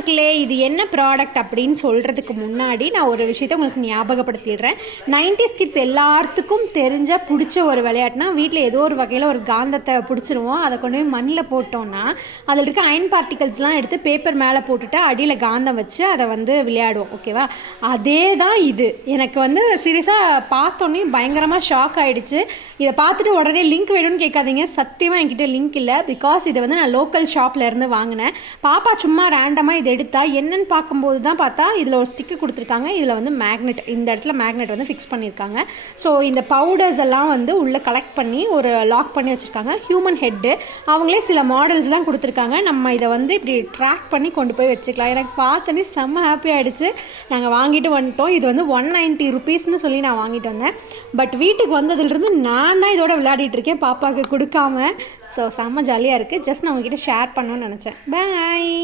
மக்களே, இது என்ன ப்ராடக்ட் அப்படின்னு சொல்கிறதுக்கு முன்னாடி நான் ஒரு விஷயத்தை உங்களுக்கு ஞாபகப்படுத்திடுறேன். 90s கிட்ஸ் எல்லாத்துக்கும் தெரிஞ்ச பிடிச்ச ஒரு விளையாட்டுனா, வீட்டில் ஏதோ ஒரு வகையில் ஒரு காந்தத்தை பிடிச்சிருவோம். அதை கொண்டு போய் மண்ணில் போட்டோன்னா அதில் இருக்க அயன் பார்ட்டிகல்ஸ்லாம் எடுத்து பேப்பர் மேலே போட்டுட்டு அடியில் காந்தம் வச்சு அதை வந்து விளையாடுவோம். ஓகேவா? அதே தான் இது. எனக்கு வந்து சீரியஸாக பார்த்தோன்னே பயங்கரமாக ஷாக் ஆகிடுச்சு. இதை பார்த்துட்டு உடனே லிங்க் வேணும்னு கேட்காதீங்க. சத்தியமாக என்கிட்ட லிங்க் இல்லை. பிகாஸ் இதை வந்து நான் லோக்கல் ஷாப்பில் இருந்து வாங்கினேன். பாப்பா சும்மா ரேண்டமாக இதை எடுத்தா என்னன்னு பார்க்கும்போது தான் பார்த்தா இதில் ஒரு ஸ்டிக்கு கொடுத்துருக்காங்க. இதில் வந்து மேக்னெட், இந்த இடத்துல மேக்னெட் வந்து ஃபிக்ஸ் பண்ணியிருக்காங்க. ஸோ இந்த பவுடர்ஸ் எல்லாம் வந்து உள்ளே கலெக்ட் பண்ணி ஒரு லாக் பண்ணி வச்சுருக்காங்க. ஹியூமன் ஹெட்டு, அவங்களே சில மாடல்ஸ்லாம் கொடுத்துருக்காங்க. நம்ம இதை வந்து இப்படி ட்ராக் பண்ணி கொண்டு போய் வச்சுக்கலாம். எனக்கு பார்த்தோன்னே செம்ம ஹாப்பி ஆகிடுச்சு. நாங்கள் வாங்கிட்டு வந்துட்டோம். இது வந்து 190 ருபீஸ்னு சொல்லி நான் வாங்கிட்டு வந்தேன். பட் வீட்டுக்கு வந்ததுலேருந்து நான் தான் இதோட விளையாடிட்டு இருக்கேன், பாப்பாவுக்கு கொடுக்காம. ஸோ செம்ம ஜாலியாக இருக்குது. ஜஸ்ட் நான் உங்ககிட்ட ஷேர் பண்ணணும்னு நினச்சேன். பாய்.